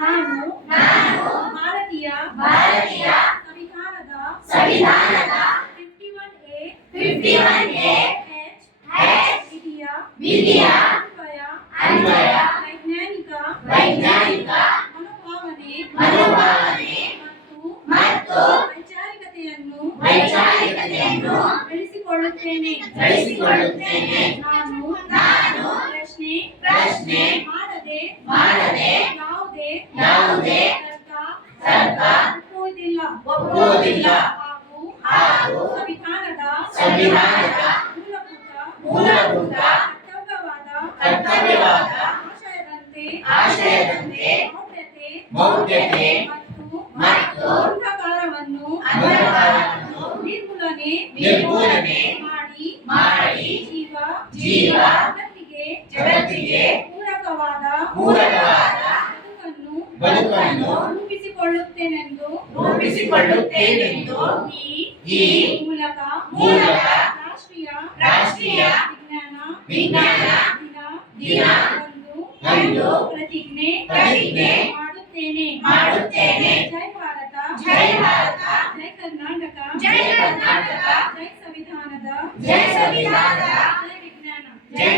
ನಾನು ಭಾರತೀಯ ಸಂವಿಧಾನದ 51A ವಿಧಿಯ ಅನ್ವಯ ವೈಜ್ಞಾನಿಕ ಮನೋಭಾವನೆ ಮತ್ತು ವೈಚಾರಿಕತೆಯನ್ನು ಬೆಳೆಸಿಕೊಳ್ಳುತ್ತೇನೆ. ನಾನು ಪ್ರಶ್ನೆ ಮಾಡದೆ ಯಾವುದೇ ತರ್ಕ ಒಪ್ಪುವುದಿಲ್ಲ ಹಾಗೂ ಸಂವಿಧಾನದ ಮೂಲಭೂತ ಕರ್ತವ್ಯವಾದ ಆಶಯದಂತೆ ಮೌಢ್ಯತೆ ಮತ್ತು ಅಂಧಕಾರವನ್ನು ನಿರ್ಮೂಲನೆ ಮಾಡಿ ಜಗತ್ತಿಗೆ ಪೂರಕವಾದ ಬದುಕನ್ನು ರೂಪಿಸಿಕೊಳ್ಳುತ್ತೇನೆಂದು ಈ ಮೂಲಕ ರಾಷ್ಟ್ರೀಯ ವಿಜ್ಞಾನ ದಿನದಂದು ಪ್ರತಿಜ್ಞೆ ಮಾಡುತ್ತೇನೆ. ಜೈ ಭಾರತ, ಜೈ ಕರ್ನಾಟಕ, ಜೈ ಸಂವಿಧಾನದ, ಜೈ ವಿಜ್ಞಾನ, ಜೈ